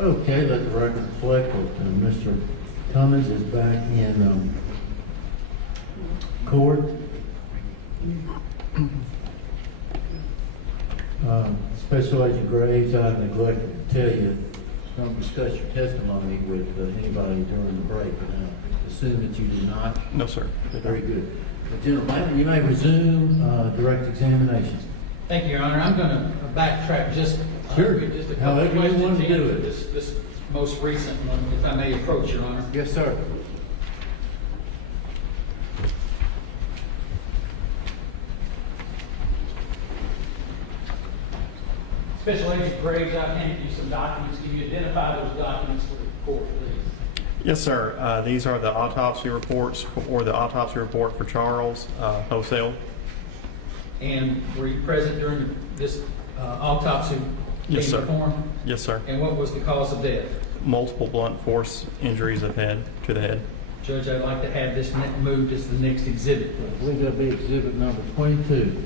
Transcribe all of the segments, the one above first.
Okay, let the record reflect that Mr. Cummins is back in court. Special Agent Graves, I neglected to tell you, don't discuss your testimony with anybody during the break. And I assume that you did not? No, sir. Very good. Gentlemen, you may resume direct examination. Thank you, Your Honor. I'm going to backtrack just Sure. just a couple However of you questions want to do into it. this most recent one, if I may approach, Your Honor. Yes, sir. Special Agent Graves, I've handed you some documents. Can you identify those documents for the court, please? Yes, sir. These are the autopsy reports, or the autopsy report for Charles Wholesale. And were you present during this autopsy being Yes, sir. performed? Yes, sir. And what was the cause of death? Multiple blunt force injuries to the head. Judge, I'd like to have this moved as the next exhibit, I please. believe that'll be exhibit number 22.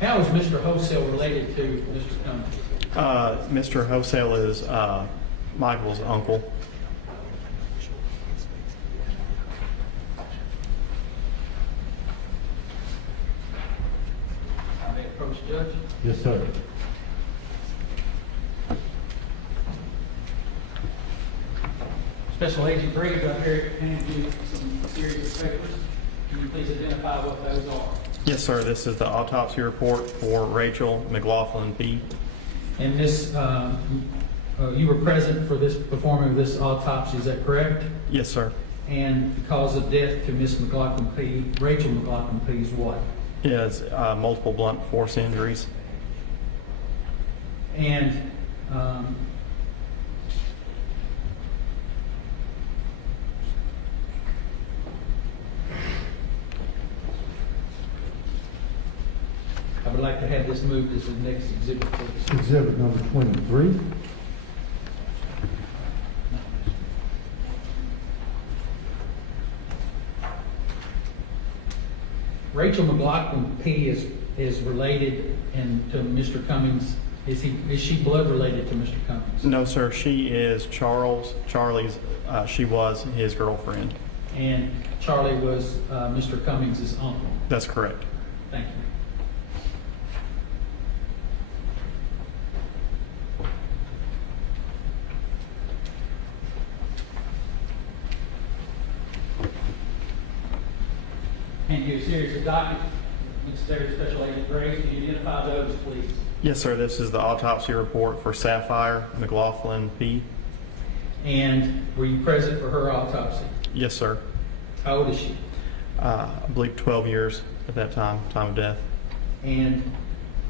How is Mr. Wholesale related to Mr. Cummins? Mr. Wholesale is Michael's uncle. I may approach the judge. Yes, sir. Special Agent Graves, I've handed you some series of papers. Can you please identify what those are? Yes, sir. This is the autopsy report for Rachel McLaughlin P. And this, you were present for this performing of this autopsy, is that correct? Yes, sir. And the cause of death to Miss McLaughlin P, Rachel McLaughlin P, is what? Yes, multiple blunt force injuries. And I would like to have this moved as the next exhibit, please. Exhibit number 23. Rachel McLaughlin P is related to Mr. Cummings. Is she blood related to Mr. Cummings? No, sir. She is Charlie's. She was his girlfriend. And Charlie was Mr. Cummings' uncle. That's correct. Thank you. And you a series of documents, Mr. Special Agent Graves, can you identify those, please? Yes, sir. This is the autopsy report for Sapphire McLaughlin P. And were you present for her autopsy? Yes, sir. How old is she? I believe 12 years at that time of death. And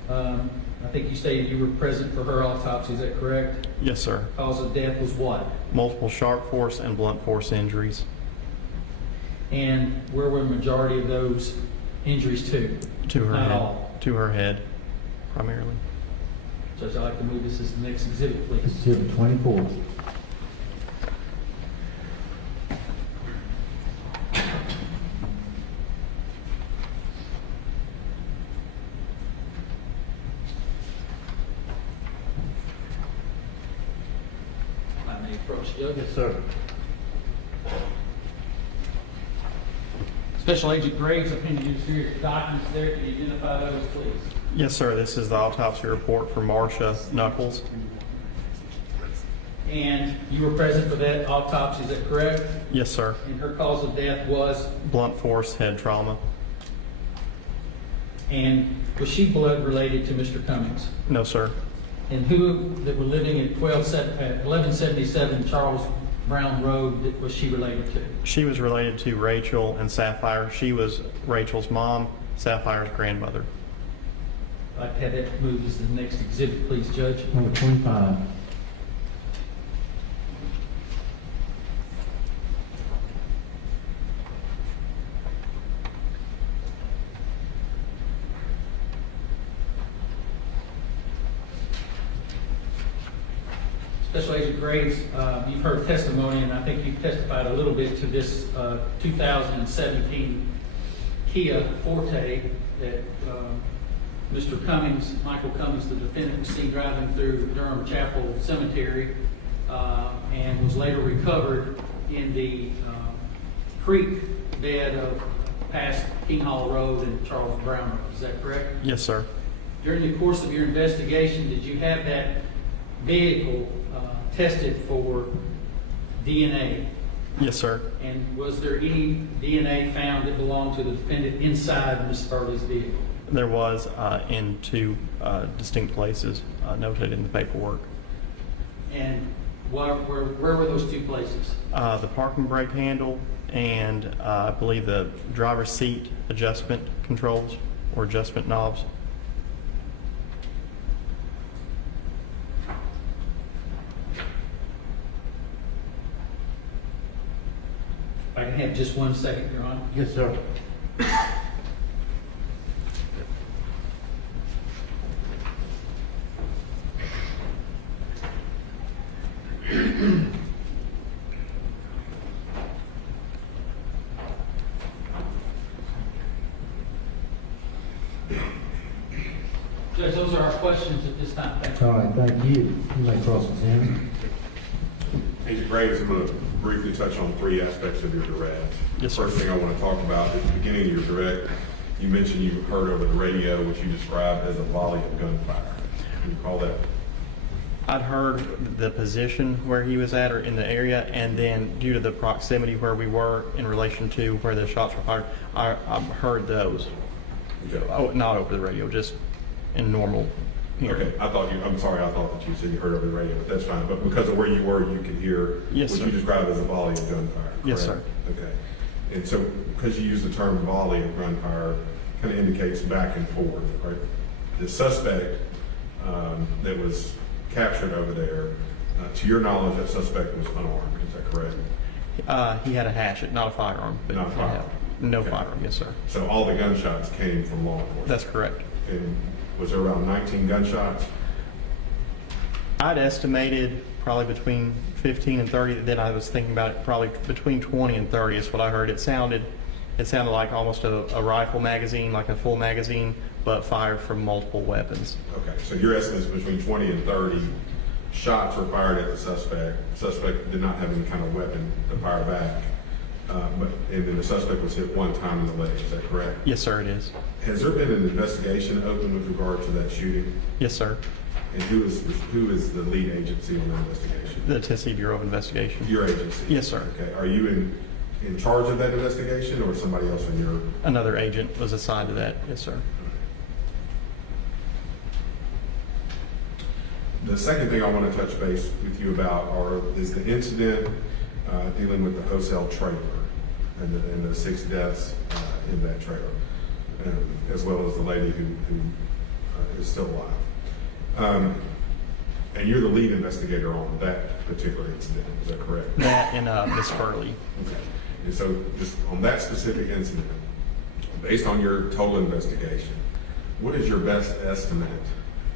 I think you stated you were present for her autopsy, is that correct? Yes, sir. Cause of death was what? Multiple sharp force and blunt force injuries And where were the majority of those injuries to? to her Not head. all. To her head, primarily. Judge, I'd like to move this as the next exhibit, please. Exhibit 24. I may approach Judge. Yes, sir. Special Agent Graves, I've handed you a series of documents there. Can you identify those, please? Yes, sir. This is the autopsy report for Marcia Knuckles. And you were present for that autopsy, is that correct? Yes, sir. And her cause of death was? Blunt force head trauma. And was she blood related to Mr. Cummings? No, sir. And who that were living at 1177 Charles Brown Road was she related to? She was related to Rachel and Sapphire. She was Rachel's mom, Sapphire's grandmother. I'd like to have that moved as the next exhibit, please, Judge. Number 25. Special Agent Graves, you've heard testimony, and I think you've testified a little bit to this 2017 Kia Forte that Mr. Cummings, Michael Cummings, the defendant, was seen driving through Durham Chapel Cemetery and was later recovered in the creek bed of past King Hall Road and Charles Brown Road. Is that correct? Yes, sir. During the course of your investigation, did you have that vehicle tested for DNA? Yes, sir. And was there any DNA found that belonged to the defendant inside Ms. Pearly's vehicle? There was in two distinct places noted in the paperwork. And where were those two places? The parking brake handle and I believe the driver's seat adjustment controls or adjustment knobs. If I can have just 1 second, Your Honor. Yes, sir. Judge, those are our questions at this time. Thank you. All right, thank you. You may cross-examine. Agent Graves, I'm going to briefly touch on three aspects of your direct. Yes, sir. First thing I want to talk about at the beginning of your direct, you mentioned you heard over the radio what you described as a volley of gunfire. Can you call that? I'd heard the position where he was at or in the area, and then due to the proximity where we were in relation to where the shots were fired, I heard those. Okay. Oh, not over the radio, just in normal hearing. Okay, I'm sorry, I thought that you said you heard over the radio, but that's fine. But because of where you were, you could hear Yes, what sir. you described as a volley of gunfire. Yes, correct? sir. Okay. And so, because you use the term volley of gunfire, kind of indicates back and forth, right? The suspect that was captured over there, to your knowledge, that suspect was unarmed. Is that correct? He had a hatchet, not a firearm. But Not a firearm. No Okay. firearm, yes, sir. So all the gunshots came from law enforcement? That's correct. And was there around 19 gunshots? I'd estimated probably between 15 and 30. Then I was thinking about it probably between 20 and 30 is what I heard. It sounded like almost a rifle magazine, like a full magazine, but fired from multiple weapons. Okay, so your estimate is between 20 and 30 shots were fired at the suspect. The suspect did not have any kind of weapon to fire back. And then the suspect was hit one time in the leg, is that correct? Yes, sir, it is. Has there been an investigation open with regard to that shooting? Yes, sir. And who is the lead agency on the investigation? The Tennessee Bureau of Investigation. Your agency? Yes, sir. Okay, are you in charge of that investigation or somebody else in your? Another agent was assigned to that. Yes, sir. The second thing I want to touch base with you about is the incident dealing with the Wholesale trailer and the 6 deaths in that trailer, as well as the lady who is still alive. And you're the lead investigator on that particular incident, is that correct? That and Miss Pearly. Okay. And so just on that specific incident, based on your total investigation, what is your best estimate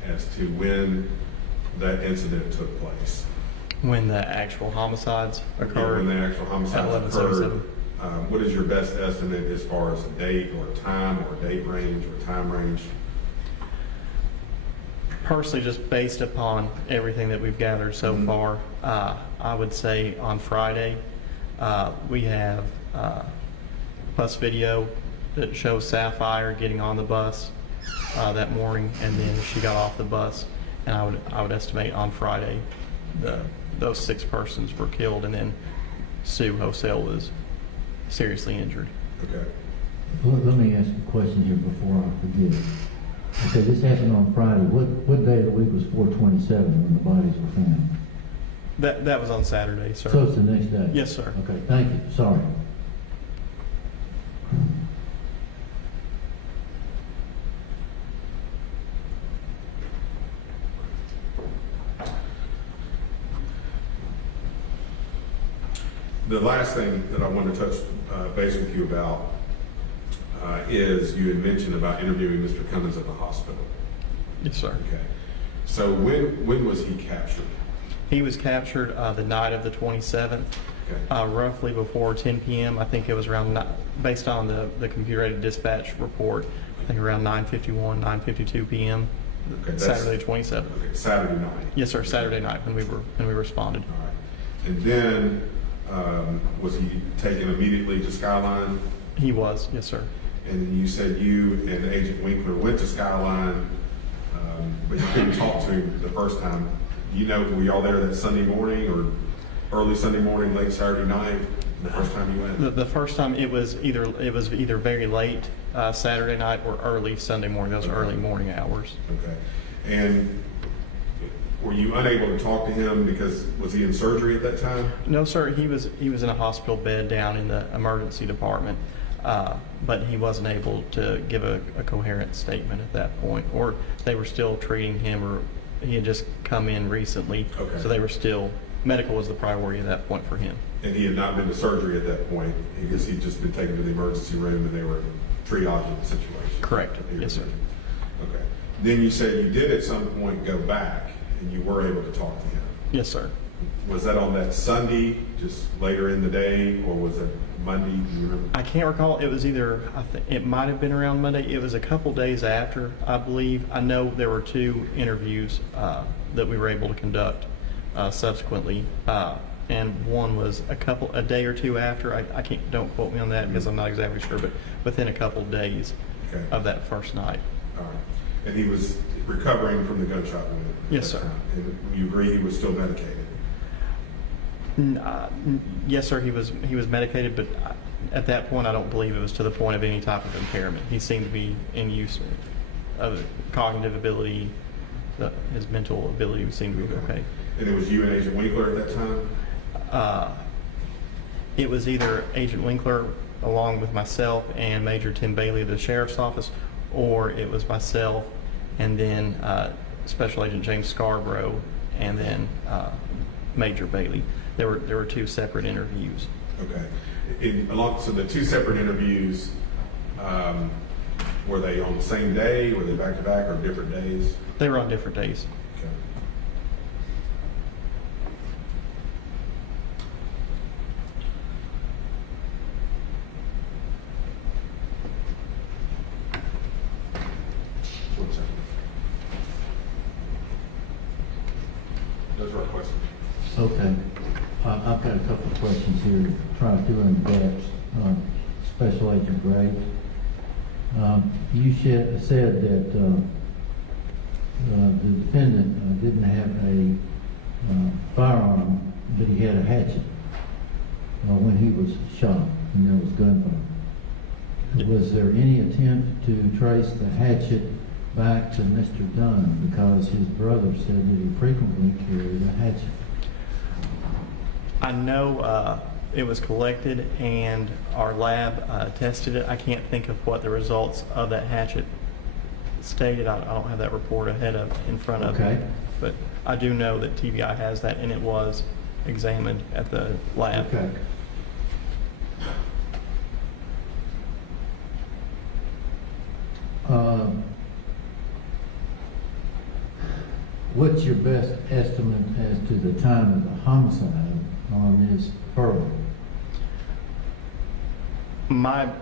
as to when that incident took place? When the actual homicides occurred. When the actual homicide At occurred, 11:77. what is your best estimate as far as a date or a time or a date range or time range? Personally, just based upon everything that we've gathered so far, I would say on Friday, we have bus video that shows Sapphire getting on the bus that morning, and then she got off the bus. And I would estimate on Friday, those 6 persons were killed, and then Sue Wholesale was seriously injured. Okay. Let me ask a question here before I forget. Okay, this happened on Friday. What day of the week was 4/27 when the bodies were found? That was on Saturday, sir. So it's the next day? Yes, sir. Okay, thank you. Sorry. The last thing that I want to touch base with you about is you had mentioned about interviewing Mr. Cummins at the hospital. Yes, sir. Okay. So when was he captured? He was captured the night of the 27th, Okay. roughly before 10 p.m. I think it was around, based on the computer-aided dispatch report, I think around 9:51, 9:52 p.m. Okay, that's- Saturday 27th. Okay, Saturday night. Yes, sir, Saturday night when we responded. All right. And then, was he taken immediately to Skyline? He was, yes, sir. And you said you and Agent Winkler went to Skyline, but you couldn't talk to him the first time. You know, were y'all there that Sunday morning or early Sunday morning, late Saturday night, the first time you went? The first time it was either very late Saturday night or early Sunday morning. Those early morning hours. Okay. And were you unable to talk to him because was he in surgery at that time? No, sir. He was in a hospital bed down in the emergency department, but he wasn't able to give a coherent statement at that point, or they were still treating him, or he had just come in recently, Okay. so they were still medical was the priority at that point for him. And he had not been to surgery at that point. I guess he'd just been taken to the emergency room and they were triaging the situation. Correct. Yes, sir. Okay. Then you said you did at some point go back and you were able to talk to him. Yes, sir. Was that on that Sunday, just later in the day, or was it Monday? Do you remember? I can't recall. It was either, I think it might have been around Monday. It was a couple days after, I believe. I know there were 2 interviews that we were able to conduct subsequently, and one was a day or 2 after. I can't, don't quote me on that because I'm not exactly sure, but within a couple of days Okay. of that first night. All right. And he was recovering from the gunshot wound? at Yes, that sir. time. And you agree he was still medicated? Yes, sir. He was medicated, but at that point, I don't believe it was to the point of any type of impairment. He seemed to be in use of cognitive ability, his mental ability seemed to be okay. And it was you and Agent Winkler at that time? It was either Agent Winkler along with myself and Major Tim Bailey of the Sheriff's Office, or it was myself and then Special Agent James Scarborough and then Major Bailey. There were 2 separate interviews. Okay. So the 2 separate interviews, were they on the same day? Were they back to back or different days? They were on different days. Okay. One second. Those are our questions. Okay. I've got a couple of questions here, try to do in depth. Special Agent Graves, you said that the defendant didn't have a firearm, but he had a hatchet when he was shot and there was gunfire. Was there any attempt to trace the hatchet back to Mr. Dunn, because his brother said that he frequently carried a hatchet? I know it was collected and our lab tested it. I can't think of what the results of that hatchet stated. I don't have that report in front of me. But I do know that TBI has that and it was examined at the lab. Okay. What's your best estimate as to the time of the homicide on Ms. Pearly?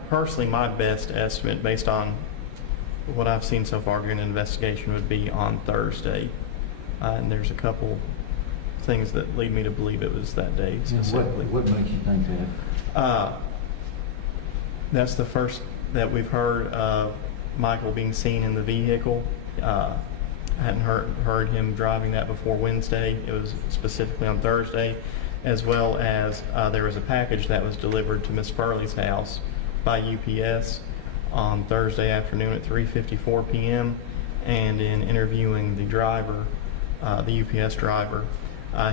Personally, my best estimate, based on what I've seen so far during the investigation, would be on Thursday. And there's a couple things that lead me to believe it was that day specifically. What makes you think that? That's the first that we've heard of Michael being seen in the vehicle. I hadn't heard him driving that before Wednesday. It was specifically on Thursday, as well as there was a package that was delivered to Miss Pearly's house by UPS on Thursday afternoon at 3:54 p.m. And in interviewing the driver, the UPS driver,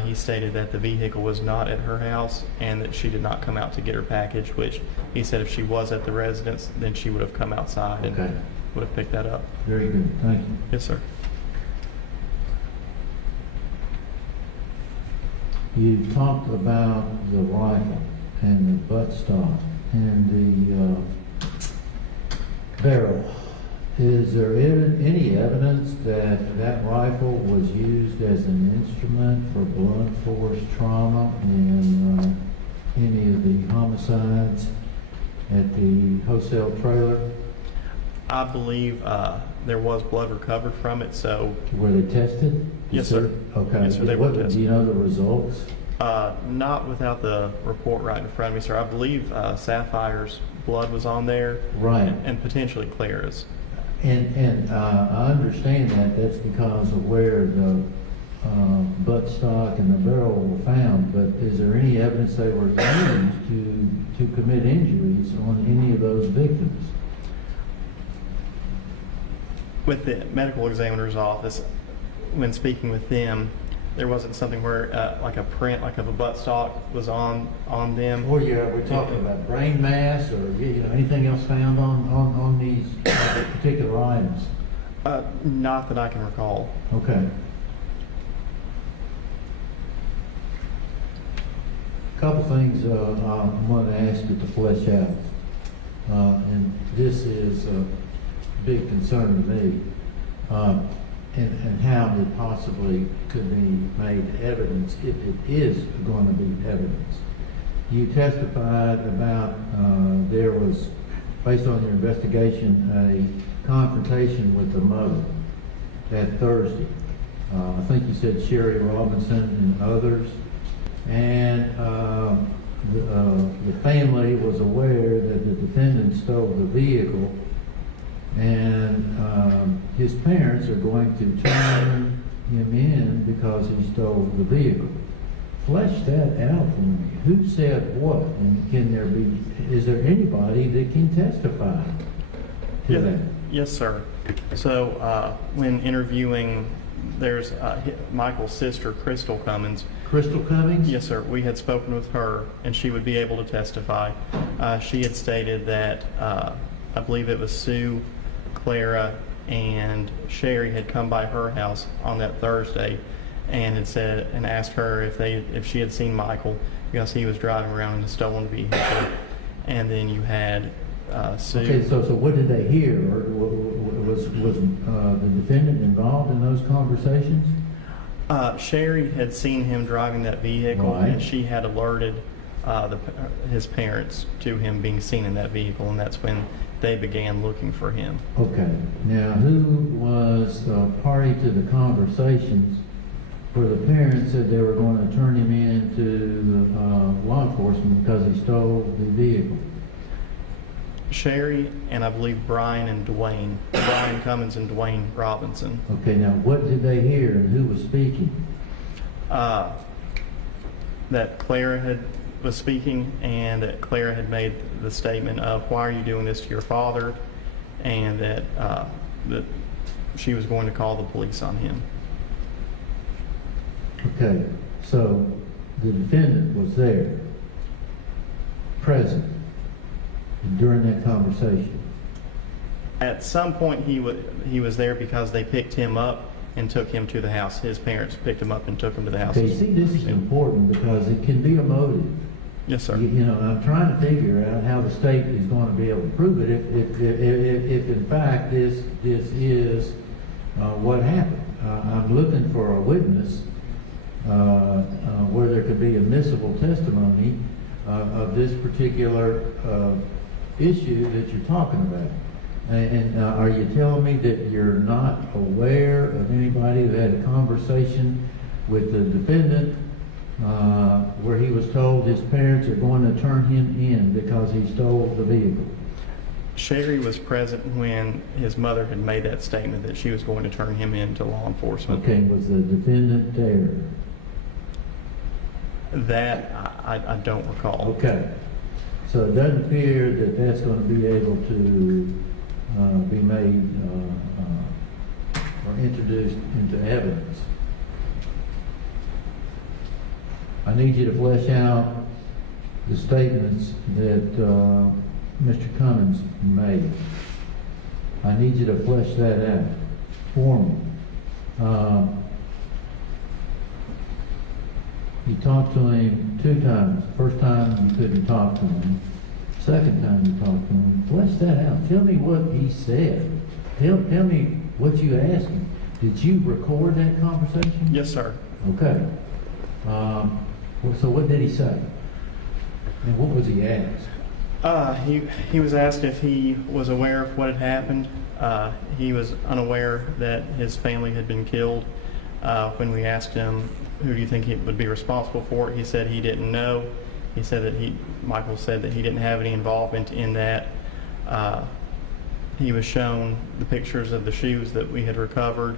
he stated that the vehicle was not at her house and that she did not come out to get her package, which he said if she was at the residence, then she would have come outside and would have picked that up. Very good, thank you. Yes, sir. You talked about the rifle and the buttstock and the barrel. Is there any evidence that that rifle was used as an instrument for blunt force trauma in any of the homicides at the Wholesale trailer? I believe there was blood recovered from it, so Were they tested? Yes, sir. Okay. Yes, sir, they were What- tested. Do you know the results? not without the report right in front of me, sir. I believe Sapphire's blood was on there, Right. and potentially Clara's. And I understand that, that's because of where the buttstock and the barrel were found, but is there any evidence they were used to commit injuries on any of those victims? With the medical examiner's office, when speaking with them, there wasn't something where like a print, like of a buttstock, was on them. Or we're talking about brain mass or anything else found on these particular items? Not that I can recall. Okay. Couple things I want to ask you to flesh out, and this is a big concern to me, and how it possibly could be made evidence if it is going to be evidence. You testified about there was, based on your investigation, a confrontation with the mother that Thursday. I think you said Sherry Robinson and others. And the family was aware that the defendant stole the vehicle, and his parents are going to turn him in because he stole the vehicle. Flesh that out for me. Who said what? And is there anybody that can testify to that? Yes, sir. So when interviewing, there's Michael's sister, Crystal Cummins. Crystal Cummings? Yes, sir. We had spoken with her, and she would be able to testify. She had stated that I believe it was Sue, Clara, and Sherry had come by her house on that Thursday, and had said and asked her if she had seen Michael, because he was driving around in a stolen vehicle. And then you had Sue. Okay, so what did they hear? Or was the defendant involved in those conversations? Sherry had seen him driving that vehicle, Right. and she had alerted his parents to him being seen in that vehicle, and that's when they began looking for him. Okay, now who was party to the conversations where the parents said they were going to turn him in to law enforcement because he stole the vehicle? Sherry and I believe Brian and Dwayne, Brian Cummins and Dwayne Robinson. Okay, now what did they hear and who was speaking? That Clara was speaking, and that Clara had made the statement of, "Why are you doing this to your father?" and that she was going to call the police on him. Okay, so the defendant was there, present, during that conversation. At some point, he was there because they picked him up and took him to the house. His parents picked him up and took him to the house. Okay, see, this is important because it can be a motive. Yes, sir. I'm trying to figure out how the state is going to be able to prove it if in fact this is what happened. I'm looking for a witness where there could be admissible testimony of this particular issue that you're talking about. And are you telling me that you're not aware of anybody who had a conversation with the defendant where he was told his parents are going to turn him in because he stole the vehicle? Sherry was present when his mother had made that statement that she was going to turn him in to law enforcement. Okay, was the defendant there? That I don't recall. Okay, so it doesn't appear that that's going to be able to be made or introduced into evidence. I need you to flesh out the statements that Mr. Cummins made. I need you to flesh that out for me. You talked to him 2 times. First time you couldn't talk to him. Second time you talked to him. Flesh that out. Tell me what he said. Tell me what you asked him. Did you record that conversation? Yes, sir. Okay. So what did he say? And what was he asked? He was asked if he was aware of what had happened, He was unaware that his family had been killed. When we asked him, who do you think he would be responsible for it, he said he didn't know. He said that Michael said that he didn't have any involvement in that. He was shown the pictures of the shoes that we had recovered.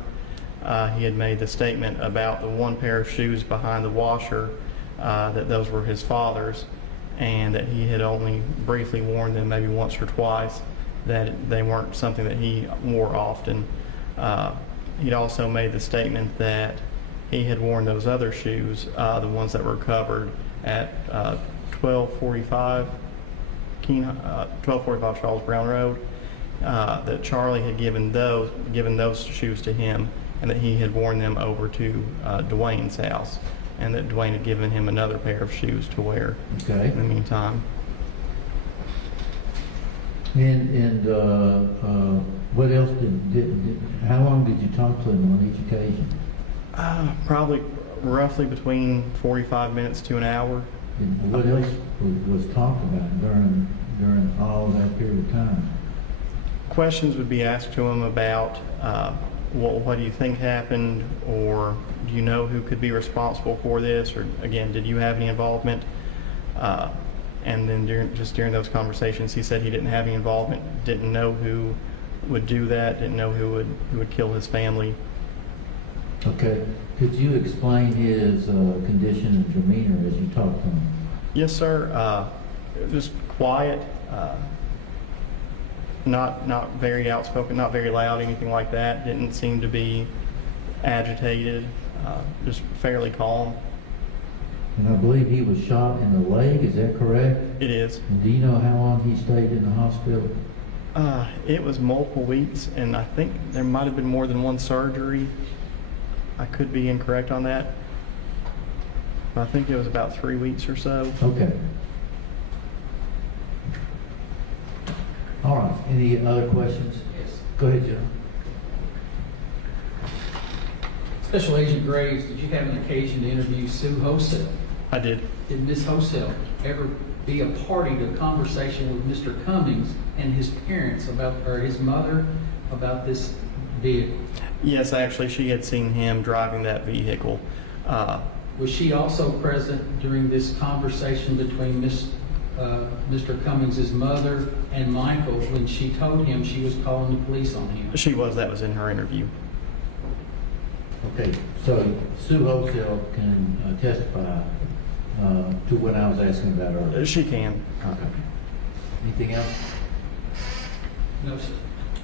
He had made the statement about the one pair of shoes behind the washer, that those were his father's, and that he had only briefly worn them maybe once or twice, that they weren't something that he wore often. He'd also made the statement that he had worn those other shoes, the ones that were recovered at 1245 Charles Brown Road, that Charlie had given those shoes to him, and that he had worn them over to Dwayne's house, and that Dwayne had given him another pair of shoes to wear Okay. in the meantime. And what else how long did you talk to him on each occasion? Probably roughly between 45 minutes to an hour. And what else was talked about during all that period of time? Questions would be asked to him about what do you think happened, or do you know who could be responsible for this, or again, did you have any involvement? And then during those conversations, he said he didn't have any involvement, didn't know who would do that, didn't know who would kill his family. Okay. Could you explain his condition and demeanor as you talked to him? Yes, sir. Just quiet, not very outspoken, not very loud, anything like that. Didn't seem to be agitated, just fairly calm. And I believe he was shot in the leg, is that correct? It is. And do you know how long he stayed in the hospital? It was multiple weeks, and I think there might have been more than one surgery. I could be incorrect on that. But I think it was about 3 weeks or so. Okay. All right. Any other questions? Yes. Go ahead, Joe. Special Agent Graves, did you have an occasion to interview Sue Wholesale? I did. Did Ms. Wholesale ever be a party to a conversation with Mr. Cummings and his parents or his mother about this vehicle? Yes, actually, she had seen him driving that vehicle. Was she also present during this conversation between Mr. Cummings' mother and Michael when she told him she was calling the police on him? She was. That was in her interview. Okay, so Sue Wholesale can testify to what I was asking about earlier. She can. Okay. Anything else? No, sir.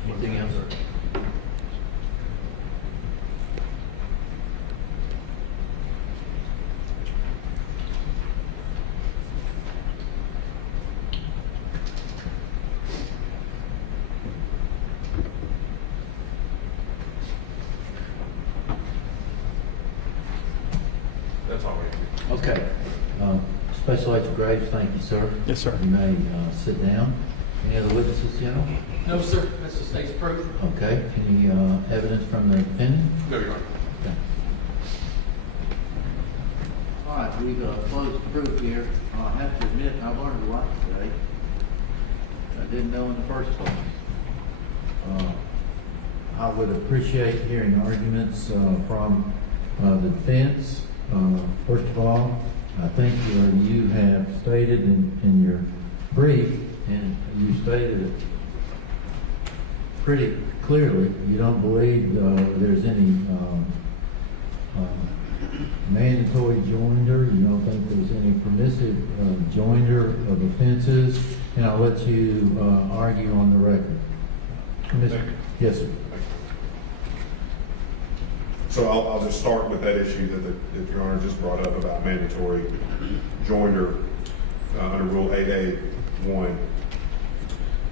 Anything else? That's all we have. Okay. Special Agent Graves, thank you, sir. Yes, sir. You may sit down. Any other witnesses, General? No, sir. That's the state's proof. Okay. Any evidence from the defendant? No, Your Honor. Okay. All right, we've closed the proof here. I have to admit, I learned a lot today. I didn't know in the first place. I would appreciate hearing arguments from the defense. First of all, I think you have stated in your brief, and you stated it pretty clearly, you don't believe there's any mandatory joinder, you don't think there's any permissive joinder of offenses, and I'll let you argue on the record. Yes, sir. So I'll just start with that issue that Your Honor just brought up about mandatory joinder under Rule 8A1.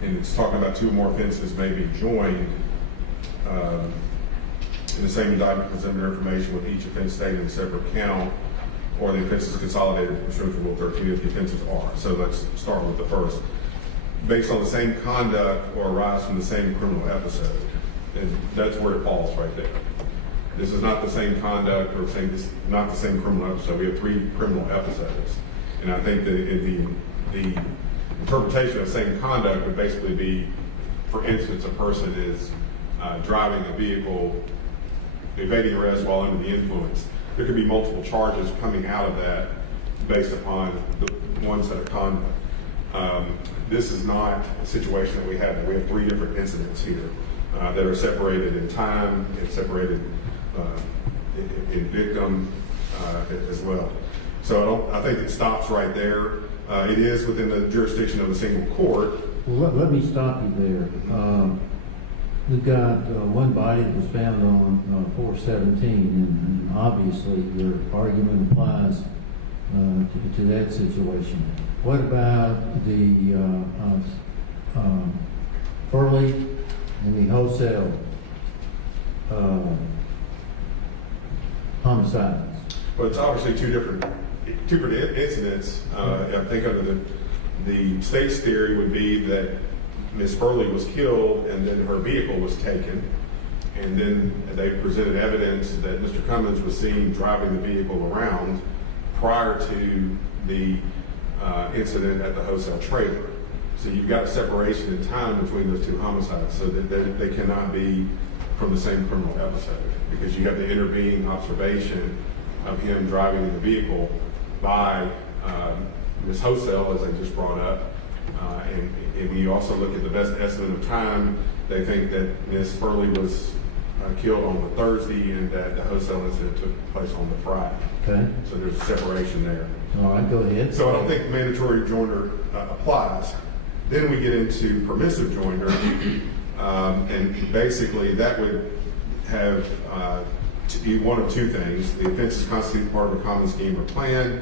And it's talking about two or more offenses may be joined in the same indictment, presenting information with each offense stated in a separate count, or the offenses consolidated pursuant to Rule 13 if the offenses are. So let's start with the first. Based on the same conduct or arise from the same criminal episode. And that's where it falls right there. This is not the same conduct or not the same criminal episode. We have three criminal episodes. And I think that the interpretation of same conduct would basically be for instance, a person is driving a vehicle, evading arrest while under the influence, there could be multiple charges coming out of that based upon the one set of conduct. This is not a situation that we have. We have 3 different incidents here that are separated in time and separated in victim as well. So I think it stops right there. It is within the jurisdiction of a single court. Well, let me stop you there. We've got one body that was found on 417, and obviously your argument applies to that situation. What about the Pearly and the Wholesale homicides? Well, it's obviously two different incidents. I think under the state's theory would be that Ms. Pearly was killed and then her vehicle was taken, and then they presented evidence that Mr. Cummins was seen driving the vehicle around prior to the incident at the Wholesale trailer. So you've got a separation in time between those 2 homicides, so that they cannot be from the same criminal episode, because you have the intervening observation of him driving in the vehicle by Ms. Wholesale, as I just brought up. And when you also look at the best estimate of time, they think that Ms. Pearly was killed on the Thursday and that the Wholesale incident took place on the Friday. Okay. So there's a separation there. All right, go ahead. So I don't think mandatory joinder applies. Then we get into permissive joinder, and basically that would have to be one of 2 things. The offenses constitute part of a common scheme or plan,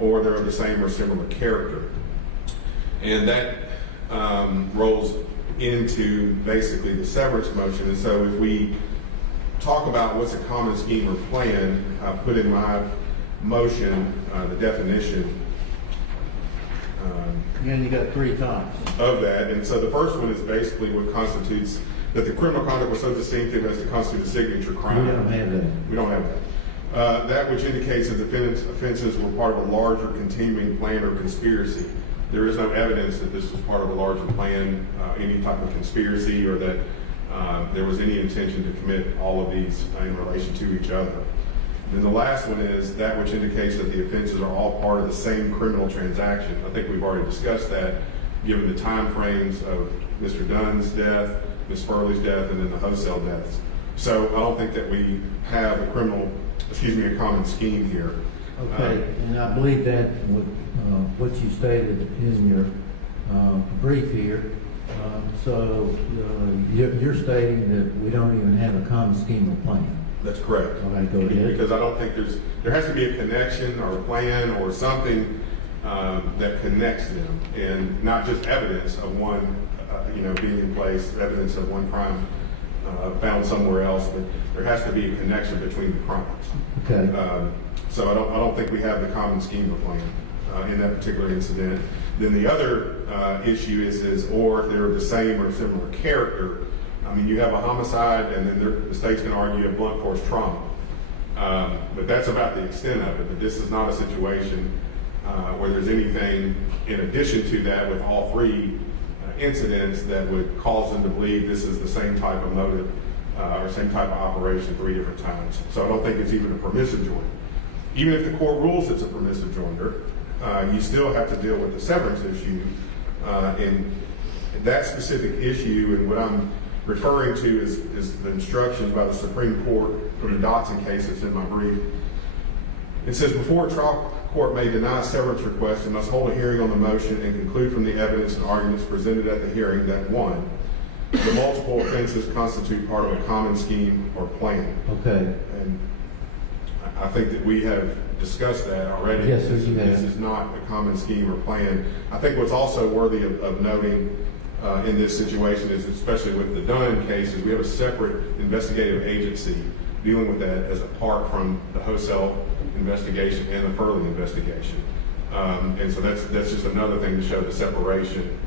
or they're of the same or similar character. And that rolls into basically the severance motion. And so if we talk about what's a common scheme or plan, I put in my motion the definition And you got 3 times. of that. And so the first one is basically what constitutes that the criminal conduct was so distinctive as to constitute a signature crime. We don't have that. We don't have that. That which indicates that the defendant's offenses were part of a larger continuing plan or conspiracy. There is no evidence that this was part of a larger plan, any type of conspiracy, or that there was any intention to commit all of these in relation to each other. Then the last one is that which indicates that the offenses are all part of the same criminal transaction. I think we've already discussed that, given the time frames of Mr. Dunn's death, Ms. Pearly's death, and then the Wholesale deaths. So I don't think that we have a common scheme here. Okay, and I believe that with what you stated in your brief here. So you're stating that we don't even have a common scheme or plan. That's correct. All right, go ahead. Because I don't think there has to be a connection or a plan or something that connects them, and not just evidence of one, being in place, evidence of one crime found somewhere else, but there has to be a connection between the crimes. Okay. So I don't think we have the common scheme or plan in that particular incident. Then the other issue is or if they're the same or similar character. I mean, you have a homicide, and then the state's going to argue a blunt force trauma. But that's about the extent of it. But this is not a situation where there's anything in addition to that with all 3 incidents that would cause them to believe this is the same type of motive or same type of operation 3 different times. So I don't think it's even a permissive joinder. Even if the court rules it's a permissive joinder, you still have to deal with the severance issue. And that specific issue, and what I'm referring to is the instructions by the Supreme Court from the Dotson case that's in my brief. It says, before a trial court may deny a severance request, it must hold a hearing on the motion and conclude from the evidence and arguments presented at the hearing that 1, the multiple offenses constitute part of a common scheme or plan. Okay. And I think that we have discussed that already. Yes, sir, you have. This is not a common scheme or plan. I think what's also worthy of noting in this situation is, especially with the Dunn case, is we have a separate investigative agency dealing with that as apart from the Wholesale investigation and the Pearly investigation. And so that's just another thing to show the separation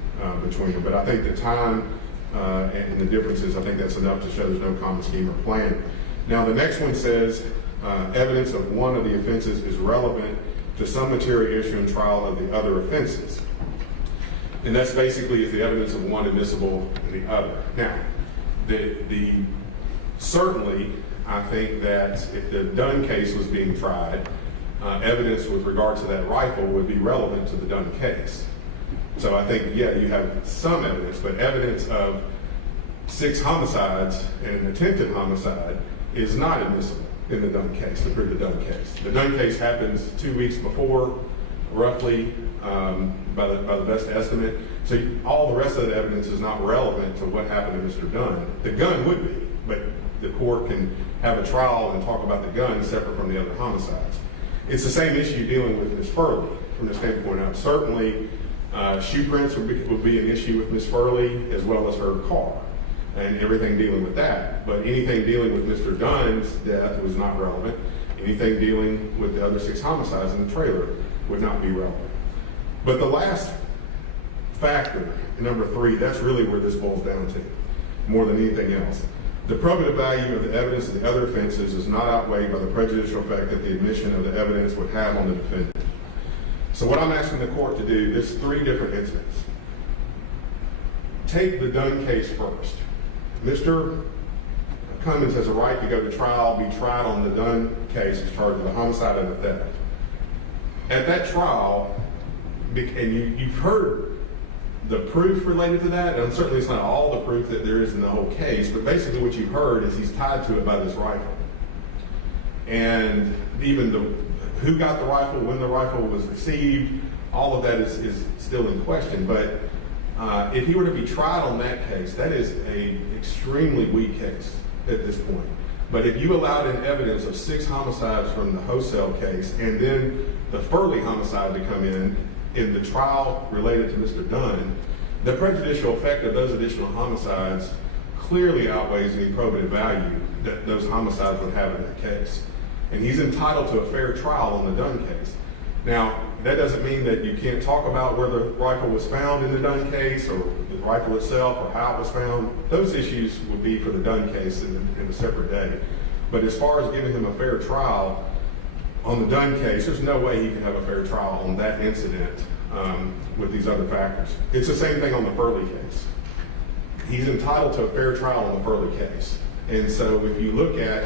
between them. But I think the time and the differences, I think that's enough to show there's no common scheme or plan. Now, the next one says, evidence of one of the offenses is relevant to some material issue in trial of the other offenses. And that's basically is the evidence of one admissible in the other. Now, certainly, I think that if the Dunn case was being tried, evidence with regard to that rifle would be relevant to the Dunn case. So I think, yeah, you have some evidence, but evidence of 6 homicides and an attempted homicide is not admissible in the Dunn case, to prove the Dunn case. The Dunn case happens 2 weeks before, roughly, by the best estimate. So all the rest of the evidence is not relevant to what happened to Mr. Dunn. The gun would be, but the court can have a trial and talk about the gun separate from the other homicides. It's the same issue dealing with Ms. Pearly from the standpoint of certainly shoe prints would be an issue with Ms. Pearly as well as her car and everything dealing with that. But anything dealing with Mr. Dunn's death was not relevant. Anything dealing with the other 6 homicides in the trailer would not be relevant. But the last factor, number 3, that's really where this boils down to, more than anything else. The probative value of the evidence of the other offenses is not outweighed by the prejudicial effect that the admission of the evidence would have on the defendant. So what I'm asking the court to do, there's 3 different incidents. Take the Dunn case first. Mr. Cummins has a right to go to trial, be tried on the Dunn case as charged with a homicide and a theft. At that trial, and you've heard the proof related to that, and certainly it's not all the proof that there is in the whole case, but basically what you've heard is he's tied to it by this rifle. And even who got the rifle, when the rifle was received, all of that is still in question. But if he were to be tried on that case, that is an extremely weak case at this point. But if you allowed in evidence of 6 homicides from the Wholesale case and then the Pearly homicide to come in the trial related to Mr. Dunn, the prejudicial effect of those additional homicides clearly outweighs any probative value that those homicides would have in that case. And he's entitled to a fair trial on the Dunn case. Now, that doesn't mean that you can't talk about where the rifle was found in the Dunn case or the rifle itself or how it was found. Those issues would be for the Dunn case in a separate day. But as far as giving him a fair trial on the Dunn case, there's no way he can have a fair trial on that incident with these other factors. It's the same thing on the Pearly case. He's entitled to a fair trial on the Pearly case. And so if you look at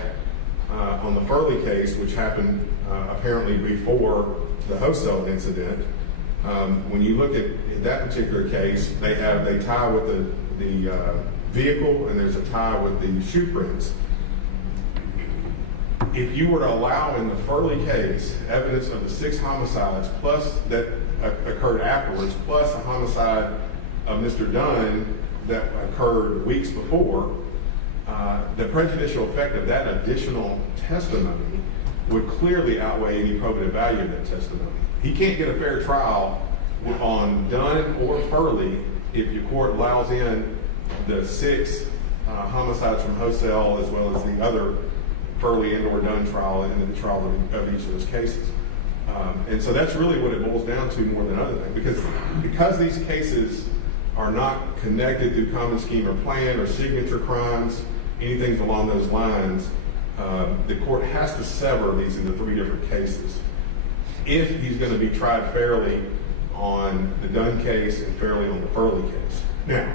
on the Pearly case, which happened apparently before the Wholesale incident, when you look at that particular case, they tie with the vehicle and there's a tie with the shoe prints. If you were to allow in the Pearly case evidence of the 6 homicides plus that occurred afterwards, plus a homicide of Mr. Dunn that occurred weeks before, the prejudicial effect of that additional testimony would clearly outweigh any probative value of that testimony. He can't get a fair trial on Dunn or Pearly if your court allows in the 6 homicides from Wholesale as well as the other Pearly and or Dunn trial and the trial of each of those cases. And so that's really what it boils down to more than other things. Because these cases are not connected through common scheme or plan or signature crimes, anything along those lines, the court has to sever these into 3 different cases. If he's going to be tried fairly on the Dunn case and fairly on the Pearly case. Now,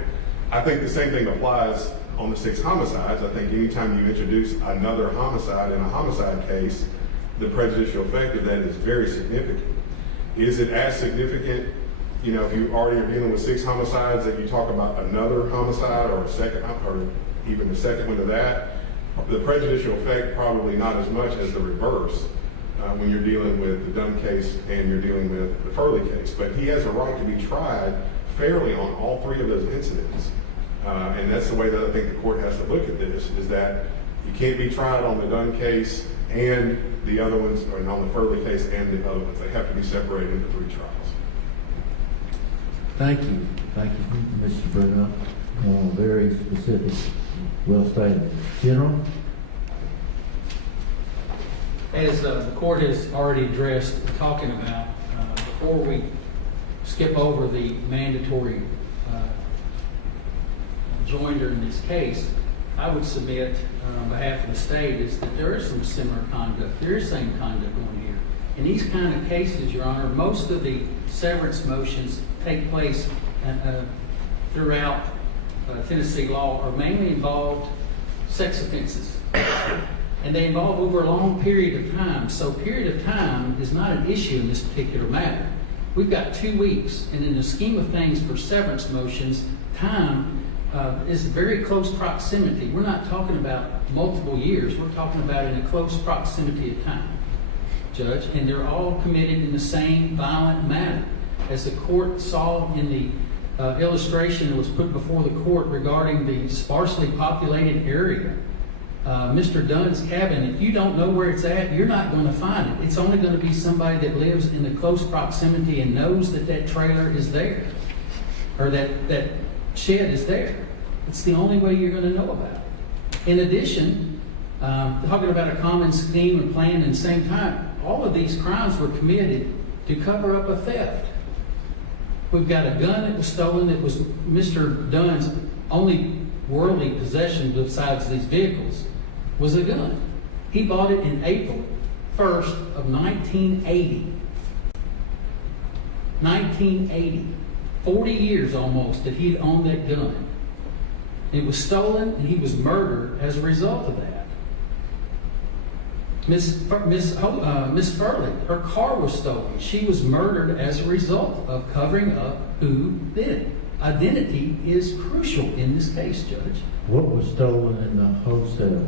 I think the same thing applies on the 6 homicides. I think anytime you introduce another homicide in a homicide case, the prejudicial effect of that is very significant. Is it as significant, if you already are dealing with 6 homicides, that you talk about another homicide or even the second one of that? The prejudicial effect probably not as much as the reverse when you're dealing with the Dunn case and you're dealing with the Pearly case. But he has a right to be tried fairly on all 3 of those incidents. And that's the way that I think the court has to look at this, is that you can't be tried on the Dunn case and the other ones, or on the Pearly case and the other ones. They have to be separated into 3 trials. Thank you, Mr. Bruno. Very specific, well stated. General? As the court has already addressed, talking about, before we skip over the mandatory joinder in this case, I would submit on behalf of the state is that there is some similar conduct. There is same conduct going here. In these kind of cases, Your Honor, most of the severance motions take place throughout Tennessee law are mainly involved sex offenses. And they involve over a long period of time. So period of time is not an issue in this particular matter. We've got 2 weeks, and in the scheme of things for severance motions, time is very close proximity. We're not talking about multiple years. We're talking about in a close proximity of time, Judge. And they're all committed in the same violent manner. As the court saw in the illustration that was put before the court regarding the sparsely populated area, Mr. Dunn's cabin, if you don't know where it's at, you're not going to find it. It's only going to be somebody that lives in the close proximity and knows that that trailer is there, or that shed is there. It's the only way you're going to know about it. In addition, talking about a common scheme and plan at the same time, all of these crimes were committed to cover up a theft. We've got a gun that was stolen that was Mr. Dunn's only worldly possession besides these vehicles was a gun. He bought it in April 1st of 1980. 1980. 40 years almost that he'd owned that gun. It was stolen and he was murdered as a result of that. Miss Pearly, her car was stolen. She was murdered as a result of covering up who did it. Identity is crucial in this case, Judge. What was stolen in the Wholesale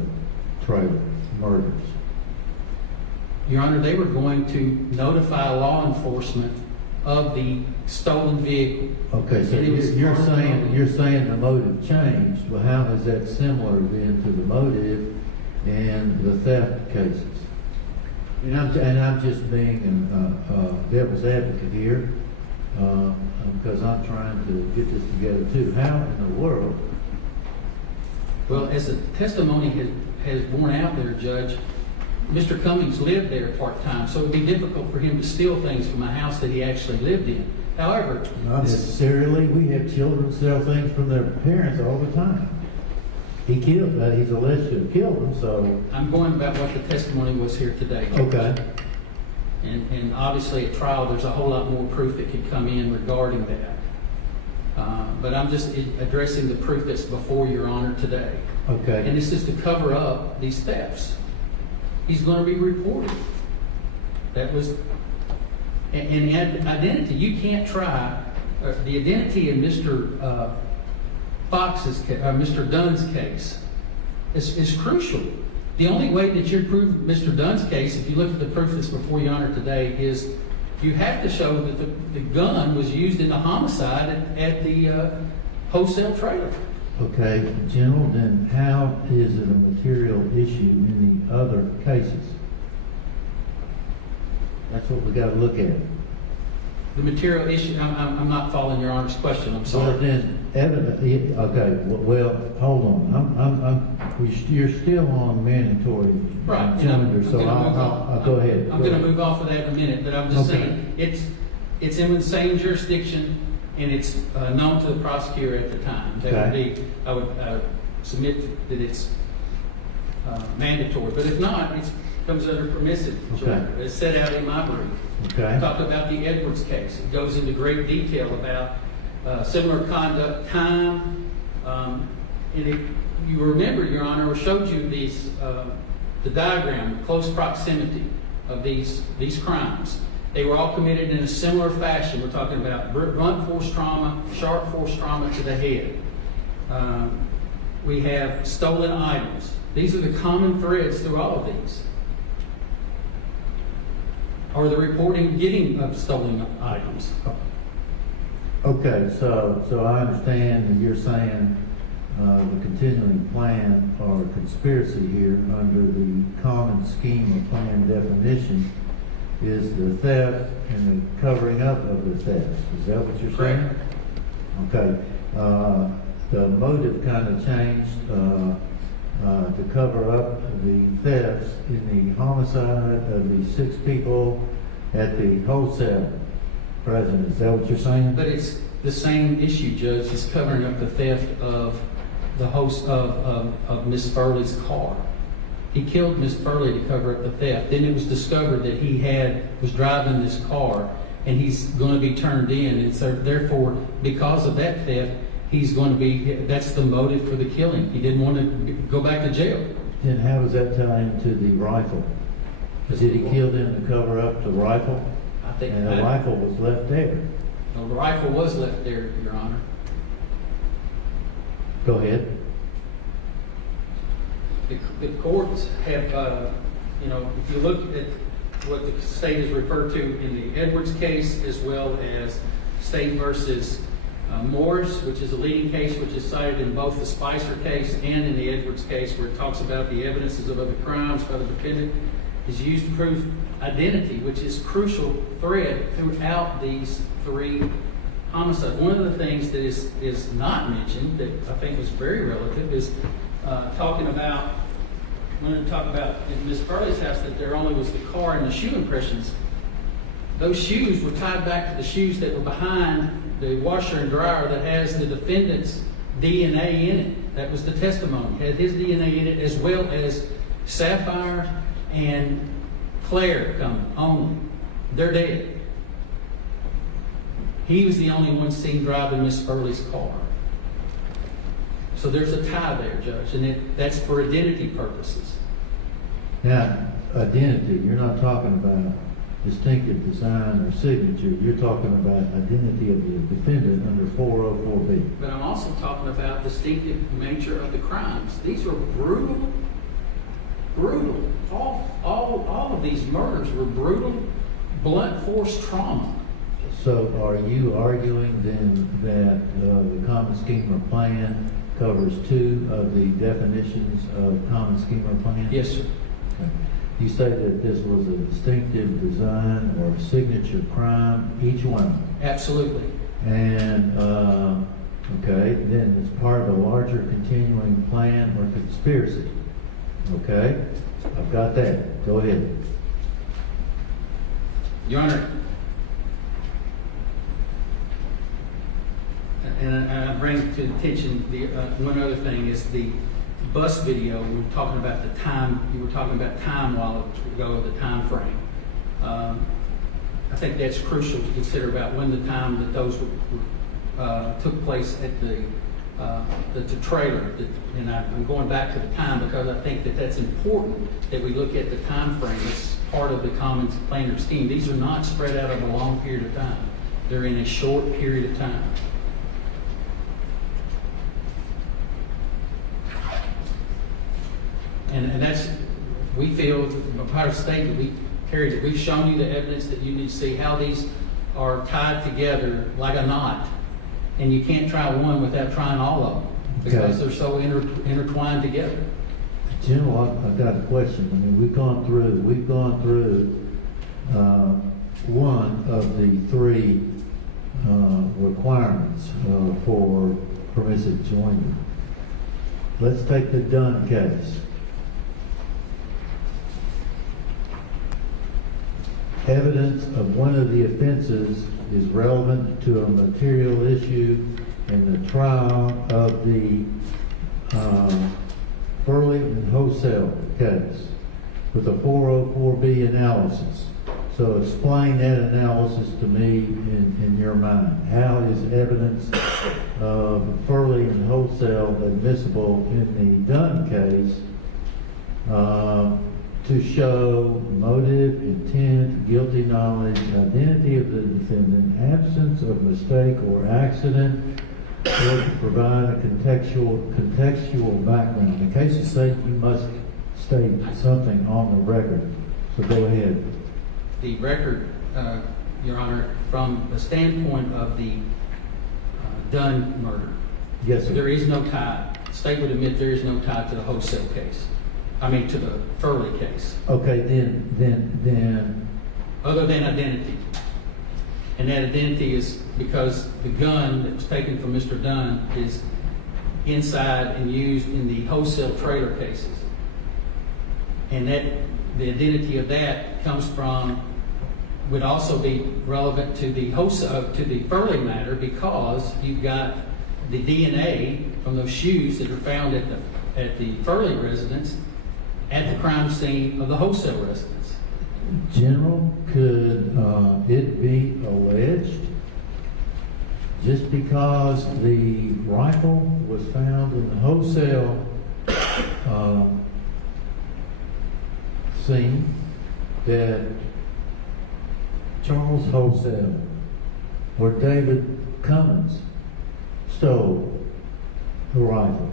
trailer murders? Your Honor, they were going to notify law enforcement of the stolen vehicle. Okay, so And it was you're part of saying the motive changed. Well, how is that similar then to the motive in the theft cases? And I'm just being a devil's advocate here, because I'm trying to get this together too. How in the world? Well, as the testimony has borne out there, Judge, Mr. Cummings lived there part-time, so it would be difficult for him to steal things from a house that he actually lived in. However, Not necessarily. We have children sell things from their parents all the time. He's alleged to have killed them, so. I'm going about what the testimony was here today, Judge. Okay. And obviously at trial, there's a whole lot more proof that could come in regarding that. But I'm just addressing the proof that's before Your Honor today. Okay. And this is to cover up these thefts. He's going to be reported. That was, and identity, you can't try, the identity in Mr. Mr. Dunn's case is crucial. The only way that you prove Mr. Dunn's case, if you look at the proof that's before Your Honor today, is you have to show that the gun was used in the homicide at the Wholesale trailer. Okay, General, then how is it a material issue in the other cases? That's what we got to look at. The material issue, I'm not following Your Honor's question, I'm So sorry. then, okay, well, hold on. You're still on mandatory Right. gender, so I'll go ahead. I'm going to move off of that in a minute, but I'm just Okay. saying, it's in the same jurisdiction, and it's known to the prosecutor at the time. That would Okay. be, I would submit that it's mandatory, but if not, it comes under permissive. Okay. It's set out in my brief. Okay. Talked about the Edwards case. It goes into great detail about similar conduct, time, you remember, Your Honor, we showed you these, the diagram, the close proximity of these crimes. They were all committed in a similar fashion. We're talking about blunt force trauma, sharp force trauma to the head. We have stolen items. These are the common threads through all of these. Or the reporting, getting of stolen items. Okay, so I understand that you're saying the continuing plan or conspiracy here under the common scheme of plan definition is the theft and the covering up of the theft. Is that what you're saying? Correct. Okay. The motive kind of changed to cover up the thefts in the homicide of the 6 people at the Wholesale present. Is that what you're saying? But it's the same issue, Judge. It's covering up the theft of the host of Miss Pearly's car. He killed Miss Pearly to cover up the theft. Then it was discovered that he was driving this car and he's going to be turned in. And so therefore, because of that theft, he's going to be, that's the motive for the killing. He didn't want to go back to jail. Then how does that tie into the rifle? Did he kill them to cover up the rifle? I think And the rifle was left there. the rifle was left there, Your Honor. Go ahead. The courts have, if you look at what the state has referred to in the Edwards case, as well as State versus Morris, which is a leading case, which is cited in both the Spicer case and in the Edwards case, where it talks about the evidences of other crimes by the defendant is used to prove identity, which is crucial thread throughout these three homicides. One of the things that is not mentioned, that I think was very relative, is talking about, wanted to talk about in Miss Pearly's house, that there only was the car and the shoe impressions. Those shoes were tied back to the shoes that were behind the washer and dryer that has the defendant's DNA in it. That was the testimony. Had his DNA in it, as well as Sapphire and Claire Cummins only. They're dead. He was the only one seen driving Miss Pearly's car. So there's a tie there, Judge, and that's for identity purposes. Now, identity, you're not talking about distinctive design or signature. You're talking about identity of the defendant under 404B. But I'm also talking about distinctive nature of the crimes. These were brutal. All of these murders were brutal, blunt force trauma. So are you arguing then that the common scheme or plan covers two of the definitions of common scheme or plan? Yes, sir. Okay. You say that this was a distinctive design or a signature crime, each one. Absolutely. And, okay, then it's part of a larger continuing plan or conspiracy. Okay? I've got that. Go ahead. Your Honor, and I bring to attention the one other thing is the bus video. We were talking about the time. You were talking about time a while ago, the time frame. I think that's crucial to consider about when the time that those took place at the trailer. And I'm going back to the time because I think that that's important that we look at the time frame. It's part of the common plan or scheme. These are not spread out over a long period of time. They're in a short period of time. And that's, we feel, a part of the state that we carry, that we've shown you the evidence that you need to see how these are tied together like a knot. And you can't try one without trying all of them because they're so intertwined together. General, I've got a question. I mean, we've gone through one of the three requirements for permissive joinder. Let's take the Dunn case. Evidence of one of the offenses is relevant to a material issue in the trial of the Pearly and Wholesale case with a 404B analysis. So explain that analysis to me in your mind. How is evidence of Pearly and Wholesale admissible in the Dunn case to show motive, intent, guilty knowledge, identity of the defendant, absence of mistake or accident, or to provide a contextual background? In case of state, you must state something on the record. So go ahead. The record, Your Honor, from the standpoint of the Dunn murder, Yes, sir. there is no tie. The state would admit there is no tie to the Wholesale case. I mean, to the Pearly case. Okay, then. Other than identity. And that identity is because the gun that was taken from Mr. Dunn is inside and used in the Wholesale trailer cases. And that the identity of that comes from, would also be relevant to the Wholesale, to the Pearly matter, because you've got the DNA from those shoes that are found at the Pearly residence at the crime scene of the Wholesale residence. General, could it be a because the rifle was found in the wholesale scene that Charles Wholesale or David Cummins stole the rifle.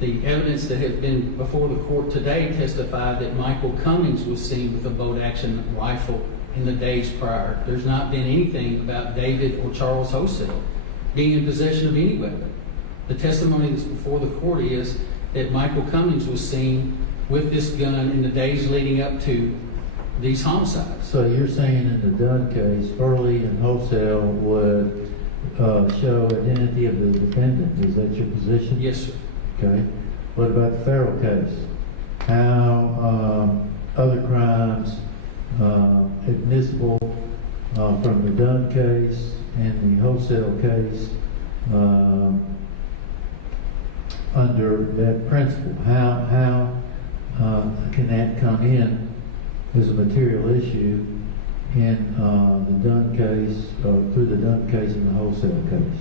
The evidence that has been before the court today testified that Michael Cummings was seen with a bolt-action rifle in the days prior. There's not been anything about David or Charles Wholesale being in possession of any weapon. The testimony that's before the court is that Michael Cummings was seen with this gun in the days leading up to these homicides. So you're saying in the Dunn case, Pearly and Wholesale would show identity of the defendant. Is that your position? Yes, sir. Okay. What about the Farrell case? How other crimes admissible from the Dunn case and the Wholesale case under that principle? How can that come in as a material issue in the Dunn case, through the Dunn case and the Wholesale case?